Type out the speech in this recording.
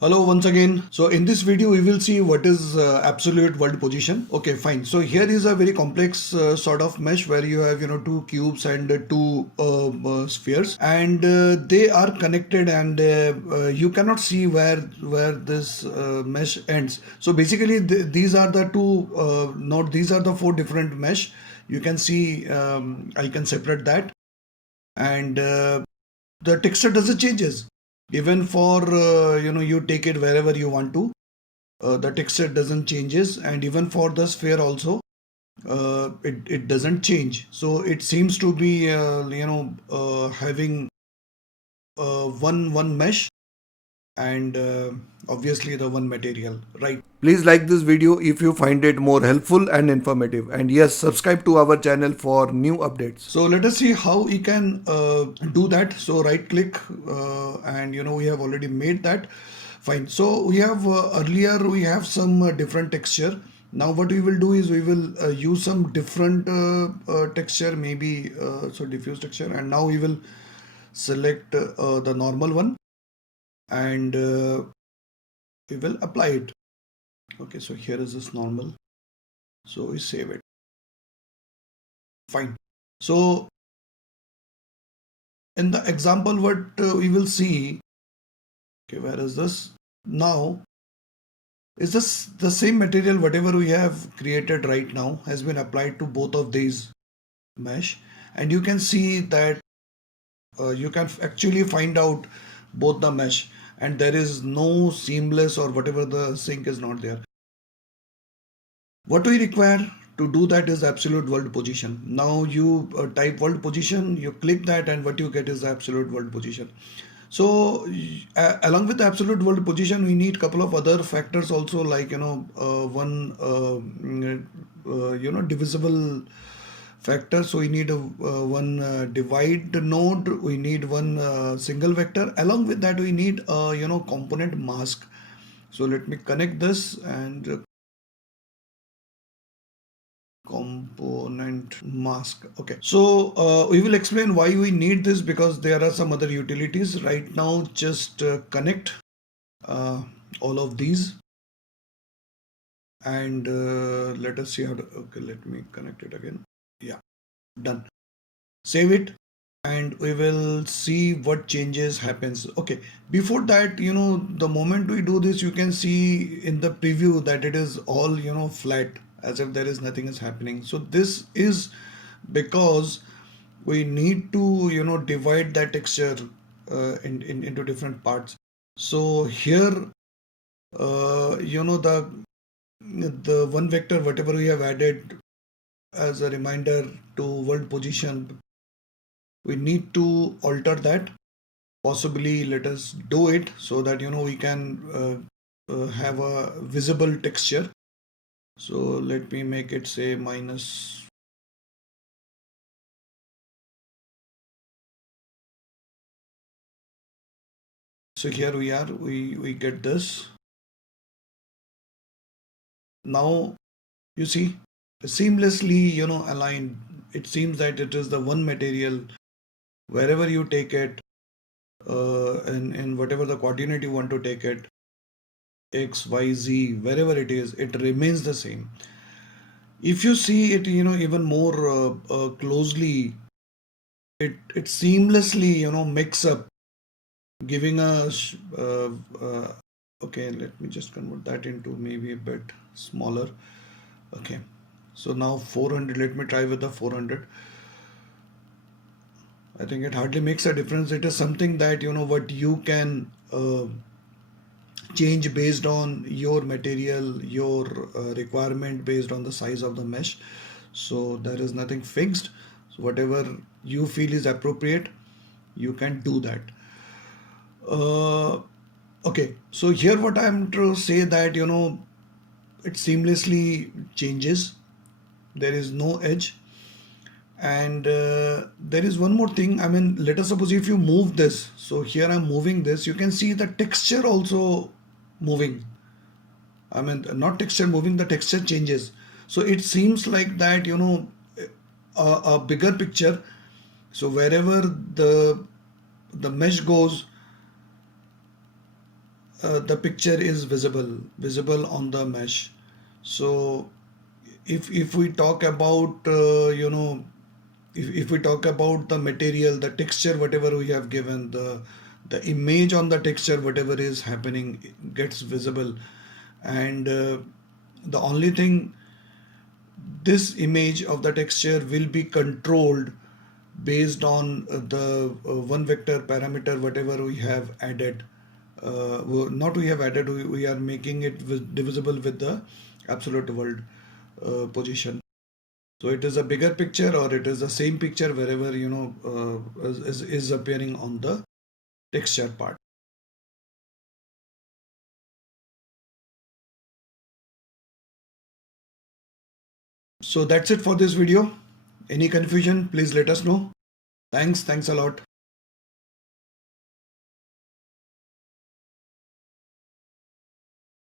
Hello once again. So in this video we will see what is absolute world position. Okay, fine. So here is a very complex sort of mesh where you have two cubes and two spheres, and they are connected, and you cannot see where this mesh ends. So basically these are the two not these are the four different mesh. You can see I can separate that, and the texture doesn't changes even for you take it wherever you want to. The texture doesn't changes, and even for the sphere also it doesn't change. So it seems to be having one mesh, and obviously the one material, right? Please like this video if you find it more helpful and informative, and yes, subscribe to our channel for new updates. So let us see how we can do that. So right click, and we have already made that. Fine. So we have earlier we have some different texture. Now what we will do is we will use some different texture, maybe so diffuse texture, and now we will select the normal one, and we will apply it. Okay, so here is this normal, so we save it. Fine. So in the example what we will see, okay, where is this now, is this the same material whatever we have created right now has been applied to both of these mesh, and you can see that you can actually find out both the mesh, and there is no seamless or whatever, the sync is not there. What we require to do that is absolute world position. Now you type world position, you click that, and what you get is the absolute world position. So along with the absolute world position, we need couple of other factors also, like one divisible factor. So we need a one divide node, we need one single vector. Along with that we need component mask. So let me connect this, and component mask. Okay, so we will explain why we need this, because there are some other utilities. Right now just connect uh, all of these, and let us see how to, okay, let me connect it again. Yeah, done. Save it, and we will see what changes happens. Okay, before that, the moment we do this, you can see in the preview that it is all flat, as if there is nothing is happening. So this is because we need to divide that texture into different parts. So here the one vector whatever we have added as a reminder to world position, we need to alter that. Possibly let us do it so that we can have a visible texture. So let me make it say minus. So here we are, we get this. Now you see, seamlessly aligned. It seems that it is the one material wherever you take it, in whatever the coordinate you want to take it, x y z, wherever it is, it remains the same. If you see it even more closely, it seamlessly mix up, giving a okay, let me just convert that into maybe a bit smaller. Okay, so now 400, let me try with the 400. I think it hardly makes a difference. It is something that what you can change based on your material, your requirement, based on the size of the mesh. So there is nothing fixed. So whatever you feel is appropriate, you can do that. Okay, so here what I'm to say that it seamlessly changes. There is no edge, and there is one more thing. I mean, let us suppose if you move this. So here I'm moving this. You can see the texture also moving. I mean, not texture moving, the texture changes. So it seems like that a bigger picture. So wherever the mesh goes, the picture is visible on the mesh. So if we talk about if we talk about the material, the texture, whatever we have given, the image on the texture, whatever is happening gets visible. And the only thing, this image of the texture will be controlled based on the one vector parameter whatever we have added. Not we have added, we are making it divisible with the absolute world position. So it is a bigger picture or it is the same picture wherever is appearing on the texture part. So that's it for this video. Any confusion, please let us know. Thanks a lot.